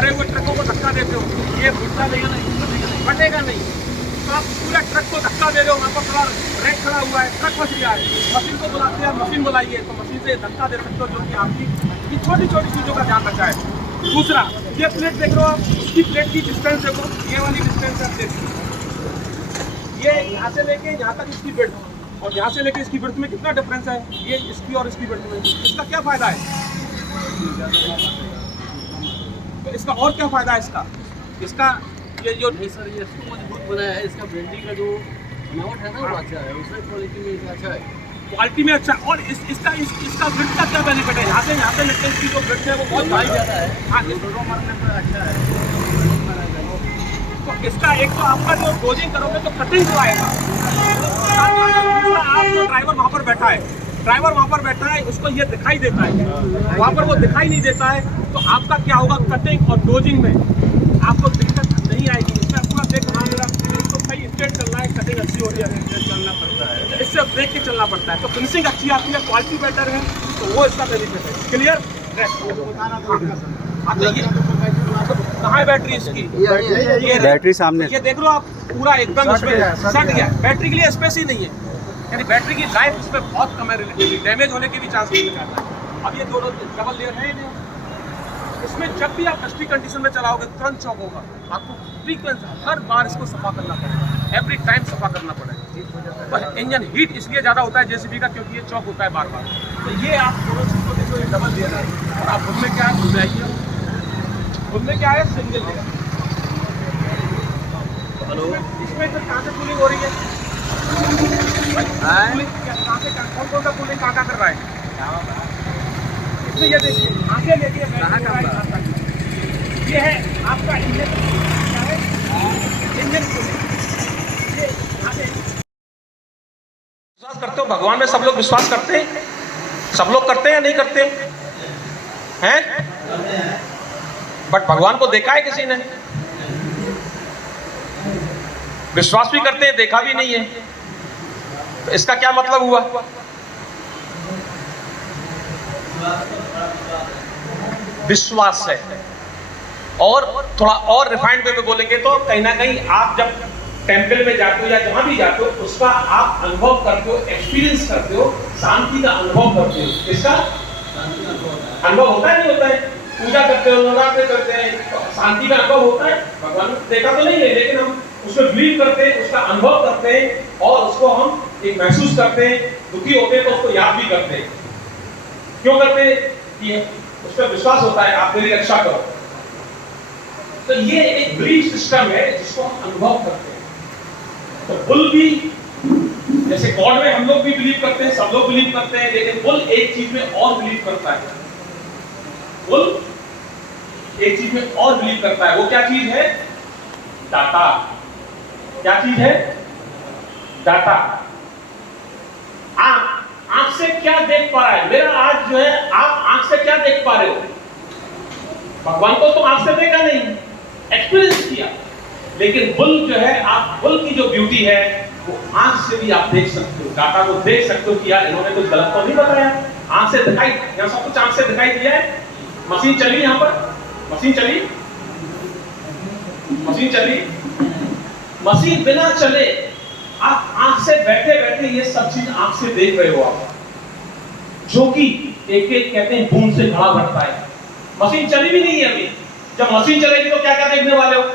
भरे हुए ट्रकों को धक्का देते हो, ये फटता नहीं, फटेगा नहीं। तो आप पूरे ट्रक को धक्का दे रहे हो, वहाँ पर थोड़ा रेक खड़ा हुआ है, ट्रक फंस गया है, मशीन को बुलाते हैं, मशीन बुलाइए, तो मशीन से धक्का दे सकते हो, जो कि आपकी छोटी छोटी चीज़ों का ध्यान रखा है। दूसरा, ये प्लेट देख रहे हो आप, उसकी प्लेट की डिस्टेंस देखो, ये वाली डिस्टेंस आप देखिए, ये यहाँ से लेके यहाँ तक इसकी विड्थ और यहाँ से लेके इसकी विड्थ में कितना डिफरेंस है, ये इसकी और इसकी विड्थ में। इसका क्या फायदा है, तो इसका और क्या फायदा है इसका ये जो सर ये इसको मजबूत बनाया है, इसका बेल्डिंग का जो बनावट है ना वो अच्छा है, उसमें क्वालिटी में अच्छा है, क्वालिटी में अच्छा। और इसका विड्थ का क्या बेनिफिट है, यहाँ से लेके इसकी जो विड्थ है वो बहुत भाई ज़्यादा है। हाँ, दोनों मरने पर अच्छा है। तो इसका एक तो आपका जो डोजिंग करोगे तो कटिंग जो आएगा, आप जो ड्राइवर वहाँ पर बैठा है, उसको ये दिखाई देता है, वहाँ पर वो दिखाई नहीं देता है, तो आपका क्या होगा, कटिंग और डोजिंग में आपको दिक्कत नहीं आएगी। इसमें पूरा देख रहा मेरा तो सही स्ट्रेट चल रहा है, कटिंग अच्छी हो रही है, चलना पड़ता है, इससे देख के चलना पड़ता है, तो फिनिशिंग अच्छी आती है, क्वालिटी बेटर है, तो वो इसका बेनिफिट है। क्लियर। कहाँ है बैटरी इसकी, ये बैटरी सामने, ये देख लो आप, पूरा एकदम इसमें सट गया, बैटरी के लिए स्पेस ही नहीं है, यानी बैटरी की लाइफ इसमें बहुत कम है, डैमेज होने के भी चांस नहीं निकलता है। अब ये दोनों डबल लेयर है नहीं, इसमें जब भी आप डस्टी कंडीशन में चलाओगे तुरंत चौक होगा, आपको फ्रीक्वेंट हर बार इसको सफा करना पड़ेगा, एवरी टाइम सफा करना पड़ेगा। तो इंजन हीट इसलिए ज़्यादा होता है जेसीबी का, क्योंकि ये चौक होता है बार बार। तो ये आप दोनों चीज़ को देखो, ये डबल लेयर है, और आप खुद में क्या है, खुद में आइए, खुद में क्या है, सिंगल लेयर। इसमें फिर कहाँ से कूलिंग हो रही है, कौन सा कूलिंग कहाँ कर रहा है, इसमें ये देखिए, आगे लेके ये है आपका इंजन, क्या है इंजन कूलिंग। ये आगे विश्वास करते हो भगवान में, सब लोग विश्वास करते हैं, सब लोग करते हैं या नहीं करते हैं, बट भगवान को देखा है किसी ने, विश्वास भी करते हैं, देखा भी नहीं है, तो इसका क्या मतलब हुआ, विश्वास है। और थोड़ा और रिफाइंड वे में बोलेंगे तो कहीं ना कहीं आप जब टेंपल में जाते हो या जहां भी जाते हो, उसका आप अनुभव करते हो, एक्सपीरियंस करते हो, शांति का अनुभव करते हो। इसका अनुभव होता है नहीं होता है, पूजा करते हो, नवरात्र करते हैं, तो शांति का अनुभव होता है। भगवान देखा तो नहीं है, लेकिन हम उसमें बिलीव करते हैं, उसका अनुभव करते हैं, और उसको हम एक महसूस करते हैं। दुखी होते हैं तो उसको याद भी करते हैं। क्यों करते हैं? उस पर विश्वास होता है, आप मेरी रक्षा करो। तो ये एक बिलीफ सिस्टम है जिसको हम अनुभव करते हैं। तो बुल भी, जैसे गॉड में हम लोग भी बिलीव करते हैं, सब लोग बिलीव करते हैं, लेकिन बुल एक चीज में और बिलीव करता है। बुल एक चीज में और बिलीव करता है। वो क्या चीज है? डाटा। क्या चीज है? डाटा। आंख से क्या देख पा रहा है? मेरा आज जो है, आप आंख से क्या देख पा रहे हो? भगवान को तो आंख से देखा नहीं, एक्सपीरियंस किया। लेकिन बुल जो है, आप बुल की जो ब्यूटी है वो आंख से भी आप देख सकते हो, डाटा को देख सकते हो कि यार इन्होंने कुछ गलत तो नहीं बताया। आंख से दिखाई, यहाँ सब कुछ आंख से दिखाई दिया है। मशीन चली, यहाँ पर मशीन चली, मशीन चली, मशीन बिना चले आप आंख से बैठे बैठे ये सब चीज आंख से देख रहे हो आप, जो कि एक एक कहते हैं बूंद से घड़ा भरता है। मशीन चली भी नहीं है अभी। जब मशीन चलेगी तो क्या क्या देखने वाले हो आप?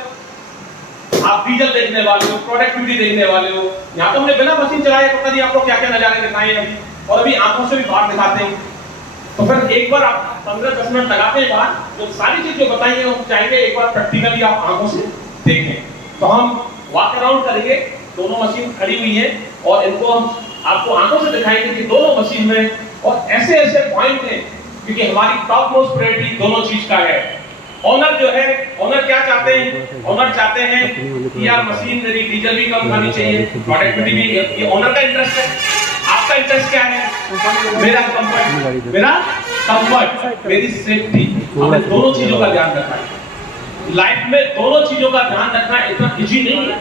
डीजल देखने वाले हो, प्रोडक्टिविटी देखने वाले हो। यहाँ तो हमने बिना मशीन चलाए पता नहीं आपको क्या क्या नजारे दिखाए अभी, और अभी आंखों से भी बाहर दिखाते हैं। तो फिर एक बार आप 15-10 मिनट लगाते हैं बाहर, जो सारी चीज जो बताई है हम चाहेंगे एक बार प्रैक्टिकली आप आंखों से देखें। तो हम वॉक अराउंड करेंगे, दोनों मशीन खड़ी हुई है और इनको हम आपको आंखों से दिखाएंगे कि दोनों मशीन में, और ऐसे ऐसे पॉइंट हैं, क्योंकि हमारी टॉप मोस्ट प्रायोरिटी दोनों चीज का है। ओनर जो है, ओनर क्या चाहते हैं? ओनर चाहते हैं कि यार मशीन मेरी डीजल भी कम खानी चाहिए, प्रोडक्टिविटी भी, ये ओनर का इंटरेस्ट है। आपका इंटरेस्ट क्या है? मेरा कंफर्ट, मेरा कंफर्ट, मेरी सेफ्टी। हमें दोनों चीजों का ध्यान रखना है। लाइफ में दोनों चीजों का ध्यान रखना इतना इजी नहीं है।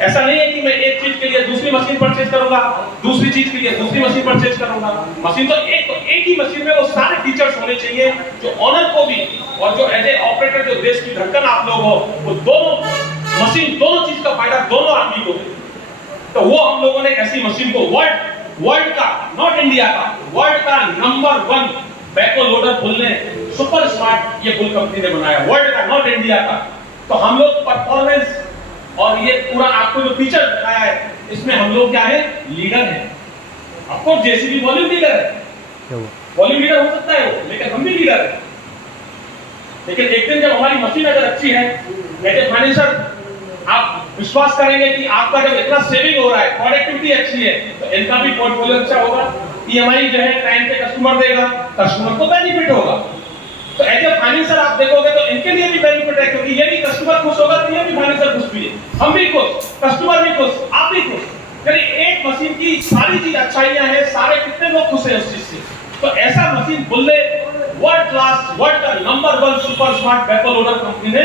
ऐसा नहीं है कि मैं एक चीज के लिए दूसरी मशीन परचेज करूंगा, दूसरी चीज के लिए दूसरी मशीन परचेज करूंगा। मशीन तो एक ही मशीन में वो सारे फीचर्स होने चाहिए जो ऑनर को भी और जो एज ए ऑपरेटर जो देश की धड़कन आप लोग हो, वो दोनों मशीन दोनों चीज का फायदा दोनों आदमी को दे। तो वो हम लोगों ने ऐसी मशीन को वर्ल्ड का, नॉट इंडिया का, वर्ल्ड का नंबर 1 बैको लोडर बुल ने सुपर स्मार्ट ये बुल कंपनी ने बनाया, वर्ल्ड का, नॉट इंडिया का। तो हम लोग परफॉर्मेंस और ये पूरा आपको जो फीचर दिखाया है, इसमें हम लोग क्या है, लीडर है। आपको जेसीबी वॉल्यूम लीडर है, वॉल्यूम लीडर हो सकता है वो, लेकिन हम भी लीडर है। लेकिन एक दिन जब हमारी मशीन अगर अच्छी है, एज ए फाइनेंसर आप विश्वास करेंगे कि आपका जब इतना सेविंग हो रहा है, प्रोडक्टिविटी अच्छी है, तो इनका भी पोर्टफोलियो अच्छा होगा, ईएमआई जो है टाइम पे कस्टमर देगा, कस्टमर को बेनिफिट होगा। तो एज ए फाइनेंसर आप देखोगे तो इनके लिए भी बेनिफिट है, क्योंकि यदि कस्टमर खुश होगा तो ये भी फाइनेंसर खुश भी है, हम भी खुश, कस्टमर भी खुश, आप भी खुश। यानी एक मशीन की सारी चीज अच्छाइयां हैं, सारे कितने लोग खुश हैं उस चीज से। तो ऐसा मशीन बुल्ले वर्ल्ड क्लास, वर्ल्ड का number 1 super smart backhoe loader company ने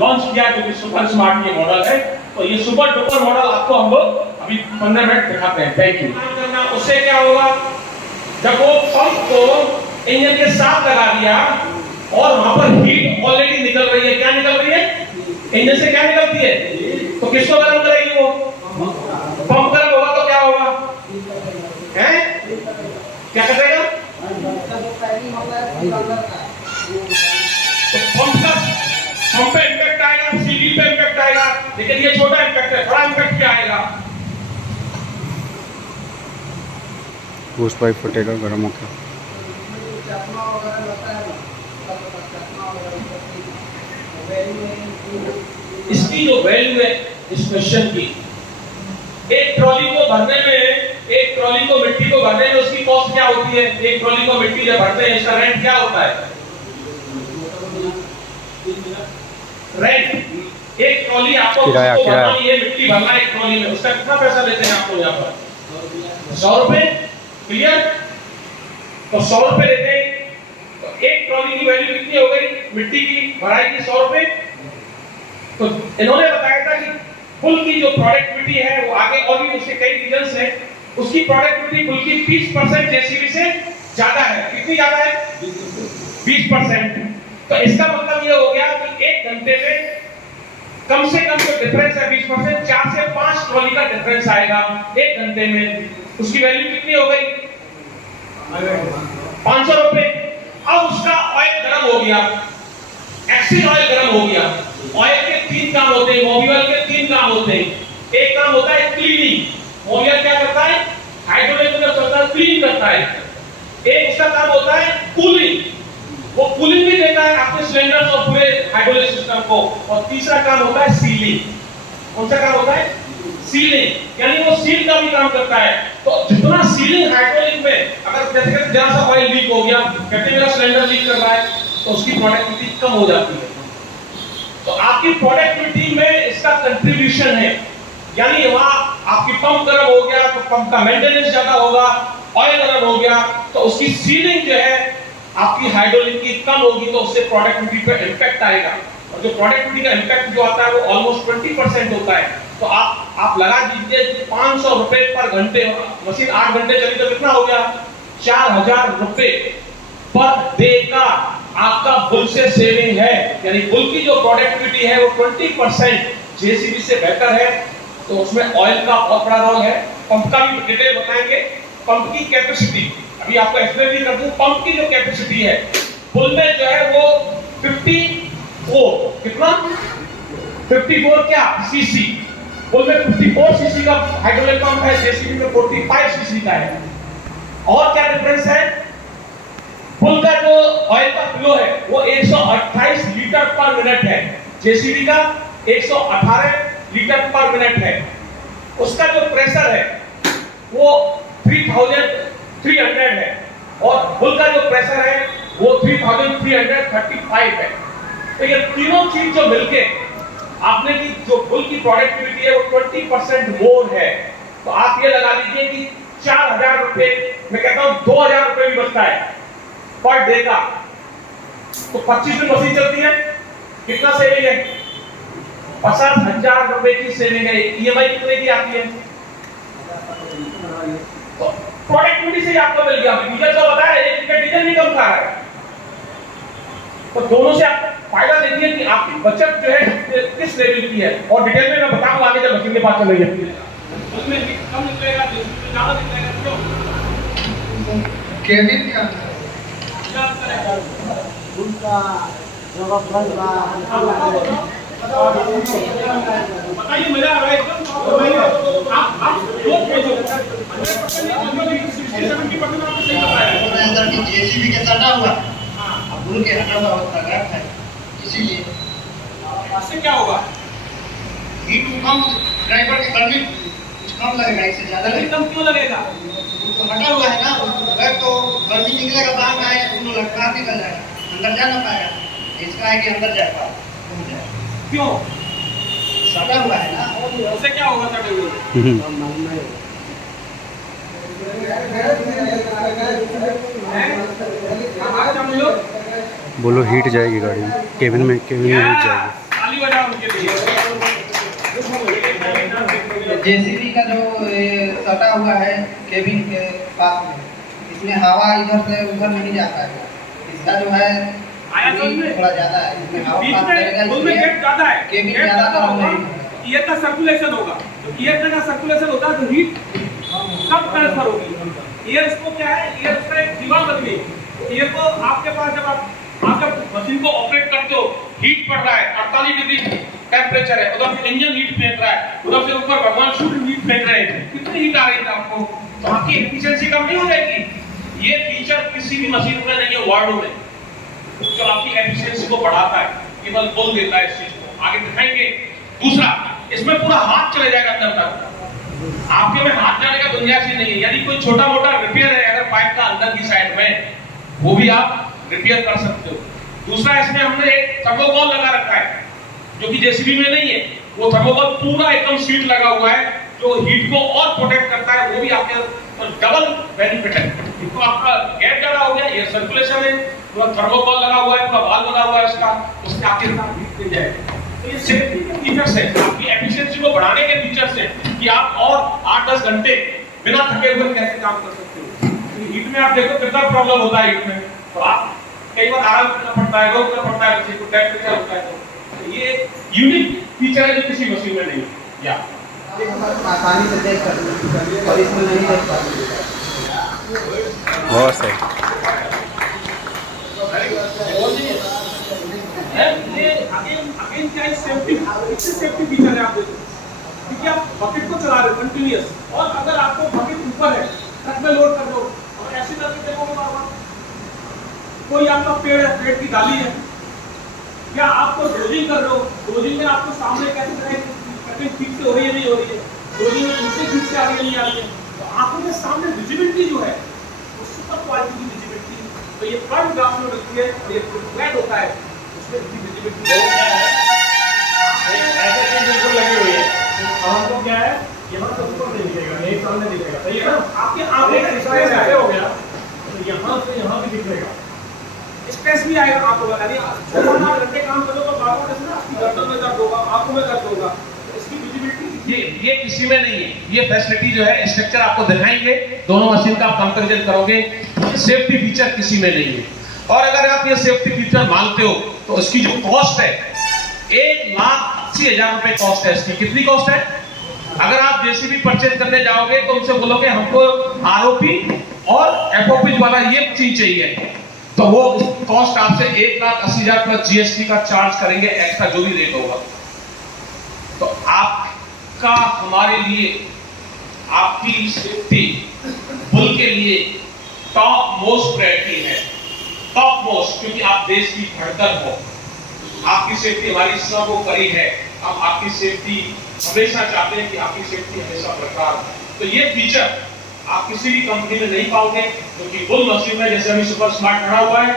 लॉन्च किया, जो कि सुपर स्मार्ट ये मॉडल है। तो ये सुपर डुपर मॉडल आपको हम लोग अभी 15 मिनट दिखाते हैं। Thank you. उससे क्या होगा, जब वो पंप को इंजन के साथ लगा दिया और वहां पर हीट ऑलरेडी निकल रही है, क्या निकल रही है, इंजन से क्या निकलती है, तो किसको गर्म करेगी वो, पंप गर्म होगा तो क्या होगा, हैं, क्या करेगा, तो पंप पे इम्पैक्ट आएगा, सीडी पे इम्पैक्ट आएगा, लेकिन ये छोटा इम्पैक्ट है, बड़ा इम्पैक्ट क्या आएगा, होस पाइप फटेगा गर्म होकर। इसकी जो वैल्यू है इस क्वेश्चन की, एक ट्रॉली को भरने में, एक ट्रॉली को मिट्टी को भरने में उसकी कॉस्ट क्या होती है, एक ट्रॉली को मिट्टी जब भरते हैं इसका रेंट क्या होता है, रेंट, एक ट्रॉली आपको ये मिट्टी भरना है एक ट्रॉली में, उसका कितना पैसा लेते हैं आपको यहाँ पर, 100 रुपए, क्लियर। तो 100 रुपए लेते हैं, तो एक ट्रॉली की वैल्यू कितनी हो गई, मिट्टी की भराई की 100 रुपए। तो इन्होंने बताया था कि बुल की जो प्रोडक्टिविटी है वो आगे और भी उसके कई रीजंस हैं, उसकी प्रोडक्टिविटी बुल की 20% जेसीबी से ज्यादा है। कितनी ज्यादा है, 20%। तो इसका मतलब ये हो गया कि एक घंटे में कम से कम जो डिफरेंस है 20%, 4 से 5 ट्रॉली का डिफरेंस आएगा एक घंटे में। उसकी वैल्यू कितनी हो गई, 500 रुपए। अब उसका ऑयल गर्म हो गया, एक्सिल ऑयल गर्म हो गया। ऑयल के 3 काम होते हैं, मोबिल के 3 काम होते हैं। एक काम होता है क्लीनिंग, मोबिल क्या करता है, हाइड्रोलिक में चलता है, क्लीन करता है। एक उसका काम होता है कूलिंग, वो कूलिंग भी देता है आपके सिलेंडर्स और पूरे हाइड्रोलिक सिस्टम को। और तीसरा काम होता है सीलिंग। कौन सा काम होता है, सीलिंग, यानी वो सील का भी काम करता है। तो जितना सीलिंग हाइड्रोलिक में, अगर जैसे कि जरा सा ऑयल लीक हो गया, कहते मेरा सिलेंडर लीक कर रहा है, तो उसकी प्रोडक्टिविटी कम हो जाती है। तो आपकी प्रोडक्टिविटी में इसका कंट्रीब्यूशन है, यानी वहां आपकी पंप गर्म हो गया तो पंप का मेंटेनेंस ज्यादा होगा, ऑयल गर्म हो गया तो उसकी सीलिंग जो है आपकी हाइड्रोलिक की कम होगी, तो उससे प्रोडक्टिविटी पे इंपैक्ट आएगा। और जो प्रोडक्टिविटी का इंपैक्ट जो आता है वो ऑलमोस्ट 20% होता है। तो आप लगा दीजिए कि 500 रुपए पर घंटे, मशीन 8 घंटे चली तो कितना हो गया, 4000 रुपए पर डे का आपका बुल से सेविंग है। यानी बुल की जो प्रोडक्टिविटी है वो 20% जेसीबी से बेहतर है। तो उसमें ऑयल का बहुत बड़ा रोल है, पंप का भी डिटेल बताएंगे। पंप की कैपेसिटी अभी आपको एक्सप्लेन भी कर दूं। पंप की जो कैपेसिटी है बुल में जो है वो 54, कितना, 54 क्या सीसी, बुल में 54 सीसी का हाइड्रोलिक पंप है, जेसीबी में 45 सीसी का है। और क्या डिफरेंस है, बुल का जो ऑयल का फ्लो है वो 128 लीटर पर मिनट है, जेसीबी का 118 लीटर पर मिनट है। उसका जो प्रेशर है वो 3300 है और बुल का जो प्रेशर है वो 3335 है। तो ये तीनों चीज जो मिलके आपने की जो बुल की प्रोडक्टिविटी है वो 20% मोर है। तो आप ये लगा लीजिए कि 4000 रुपए, मैं कहता हूं 2000 रुपए भी बचता है पर डे का। तो 25 दिन मशीन चलती है, कितना सेविंग है, 50,000 रुपए की सेविंग है, ईएमआई कितने की आती है? तो प्रोडक्टिविटी से ही आपको मिल गया। डीजल का बताया, एक लीटर डीजल भी कम खा रहा है। तो दोनों से आप फायदा देखिए कि आपकी बचत जो है किस लेवल की है, और डिटेल में मैं बताऊंगा आगे जब मशीन के पास चलेंगे। उसमें कम निकलेगा, ज्यादा निकलेगा, क्यों? केबिन का क्या करेगा? उनका जगह बंद बताइए, मजा आ रहा है एकदम। आप लोग भेजो 100% नहीं, 60-70% आपको सही बताया। अंदर की जेसीबी के सटा हुआ हाँ, अब उनके हटा हुआ होता है, इसीलिए इससे क्या होगा? हीट कम, ड्राइवर की गर्मी कुछ कम लगेगा, इससे ज्यादा गर्मी लगेगा। कम क्यों लगेगा? तो हटा हुआ है ना, वह तो गर्मी निकलेगा, बाहर में आएगा, दोनों लटका निकल जाएगा, अंदर जा ना पाएगा। इसका है कि अंदर जा पाएगा, क्यों? सटा हुआ है ना। उससे क्या होगा सटे हुए? आज हम लोग बोलो हीट जाएगी गाड़ी में, केबिन में हीट जाएगी। ताली बजाओ उनके लिए। जेसीबी का जो सटा हुआ है केबिन के पास में, इसमें हवा इधर से उधर नहीं जा पाएगा। इसका जो है आया समझ में? थोड़ा ज्यादा है, इसमें हवा बीच पास करेगा, में उसमें इसलिए गेट ज्यादा है, केबिन गेट ज्यादा ज्यादा गर्म होगा, नहीं ईयर का सर्कुलेशन होगा। तो ईयर का सर्कुलेशन होता है तो हीट कब ट्रांसफर होगी? ईयर को क्या है, ईयर का एक दीवार बनती है। ईयर को आपके पास जब आप जब मशीन को ऑपरेट करते हो, हीट पड़ रहा है, 48 डिग्री टेम्परेचर है, उधर से इंजन हीट फेंक रहा है, उधर से ऊपर भगवान सूर्य हीट फेंक रहे हैं, कितनी हीट आ रही है आपको, तो आपकी एफिशिएंसी कम नहीं हो जाएगी? ये फीचर किसी भी मशीन में नहीं है वर्ल्ड में, जो आपकी एफिशिएंसी को बढ़ाता है, केवल बोल देता है इस चीज को। आगे दिखाएंगे। दूसरा, इसमें पूरा हाथ चले जाएगा अंदर तक, आपके में हाथ जाने का गुंजाइश ही नहीं है। यदि कोई छोटा मोटा रिपेयर है अगर पाइप का अंदर की साइड में, वो भी आप रिपेयर कर सकते हो। दूसरा, इसमें हमने एक थर्मोकोल लगा रखा है जो कि जेसीबी में नहीं है। वो थर्मोकोल पूरा एकदम सीट लगा हुआ है जो हीट को और प्रोटेक्ट करता है, वो भी आपके डबल बेनिफिट है। एक तो आपका गैप ज्यादा हो गया, ये सर्कुलेशन है, पूरा थर्मोकोल लगा हुआ है, पूरा वाल्व बना हुआ है इसका, उससे आपके साथ हीट मिल जाएगा। तो ये सेफ्टी के फीचर्स है, आपकी एफिशिएंसी को बढ़ाने के फीचर्स है कि आप और 8-10 घंटे बिना थके हुए कैसे काम कर सकते हो। हीट में आप देखो कितना प्रॉब्लम होता है हीट में, तो आप कई बार आराम करना पड़ता है, रोकना पड़ता है, किसी को टेम्परेचर होता है। तो ये यूनिक फीचर है जो किसी मशीन में नहीं है। या आसानी से देख सकते हैं और इसमें नहीं देख पाते। बहुत सही। ये अगेन क्या है, सेफ्टी फीचर है। आप देखो क्योंकि आप बकेट को चला रहे हो कंटिन्यूअस, और अगर आपको बकेट ऊपर है, ट्रक में लोड कर दो और ऐसे करके देखोगे बार-बार, कोई आपका पेड़ है, पेड़ की डाली है, या आपको डोजिंग कर रहे हो, डोजिंग में आपको सामने कैसे करें कटिंग ठीक से हो रही है नहीं हो रही है, डोजिंग में नीचे ठीक से आ रही है नहीं आ रही है, तो आंखों के सामने विजिबिलिटी जो है वो सुपर क्वालिटी की विजिबिलिटी, तो ये फ्रंट ग्लास में मिलती है और ये फ्लैट होता है, उसमें इसकी विजिबिलिटी ऐसे चीज बिल्कुल लगी हुई है। और हमको क्या है, यहाँ से ऊपर नहीं दिखेगा, यही सामने दिखेगा, सही है ना? आपके आंखों का स्ट्रेस ऐसे हो गया तो यहाँ से यहाँ भी दिखेगा, स्ट्रेस भी आएगा आंखों में। यानी 6-8 घंटे काम करो तो बार-बार जैसे ना आपकी गर्दन में दर्द होगा, आंखों में दर्द होगा, तो इसकी विजिबिलिटी ये किसी में नहीं है। ये फैसिलिटी जो है स्ट्रक्चर आपको दिखाएंगे, दोनों मशीन का आप कंपैरिजन करोगे, सेफ्टी फीचर किसी में नहीं है। और अगर आप ये सेफ्टी फीचर मानते हो तो इसकी जो कॉस्ट है 1,80,000 रुपए कॉस्ट है इसकी। कितनी कॉस्ट है? अगर आप जेसीबी परचेज करने जाओगे तो उनसे बोलोगे हमको आरओपी और एफओपी वाला ये चीज चाहिए, तो वो कॉस्ट आपसे 1,80,000 प्लस जीएसटी का चार्ज करेंगे, एक्स्ट्रा जो भी रेट होगा। तो आपका हमारे लिए आपकी सेफ्टी बुल के लिए टॉप मोस्ट प्रायोरिटी है, टॉप मोस्ट, क्योंकि आप देश की धड़कन हो। आपकी सेफ्टी हमारी सर्वोपरि है। हम आपकी सेफ्टी हमेशा चाहते हैं कि आपकी सेफ्टी हमेशा बरकरार हो। तो ये फीचर आप किसी भी कंपनी में नहीं पाओगे, क्योंकि बुल मशीन में जैसे अभी सुपर स्मार्ट खड़ा हुआ है,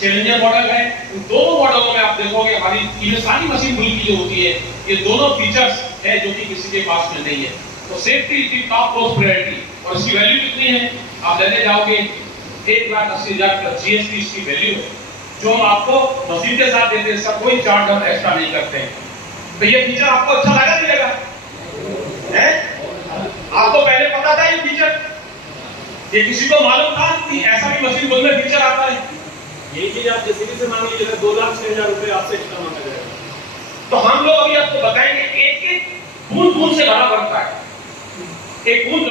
चैलेंजर मॉडल है, इन दोनों मॉडलों में आप देखोगे हमारी ये सारी मशीन बुल की जो होती है, ये दोनों फीचर्स है जो कि किसी के पास में नहीं है। तो safety is the top most priority. और इसकी वैल्यू कितनी है? आप लेने जाओगे 1,80,000 प्लस जीएसटी इसकी वैल्यू है, जो हम आपको मशीन के साथ देते हैं, सब कोई चार्ज हम एक्स्ट्रा नहीं करते हैं। तो ये फीचर आपको अच्छा लगा नहीं लगा? हैं? आपको पहले पता था ये फीचर? ये किसी को मालूम था कि ऐसा भी मशीन बुल में फीचर आता है? यही चीज आप जेसीबी से मांग लीजिएगा, 2,06,000 रुपए आपसे एक्स्ट्रा मांगा जाएगा। तो हम लोग अभी आपको बताएंगे एक एक बूंद बूंद से घड़ा बनता है। एक बूंद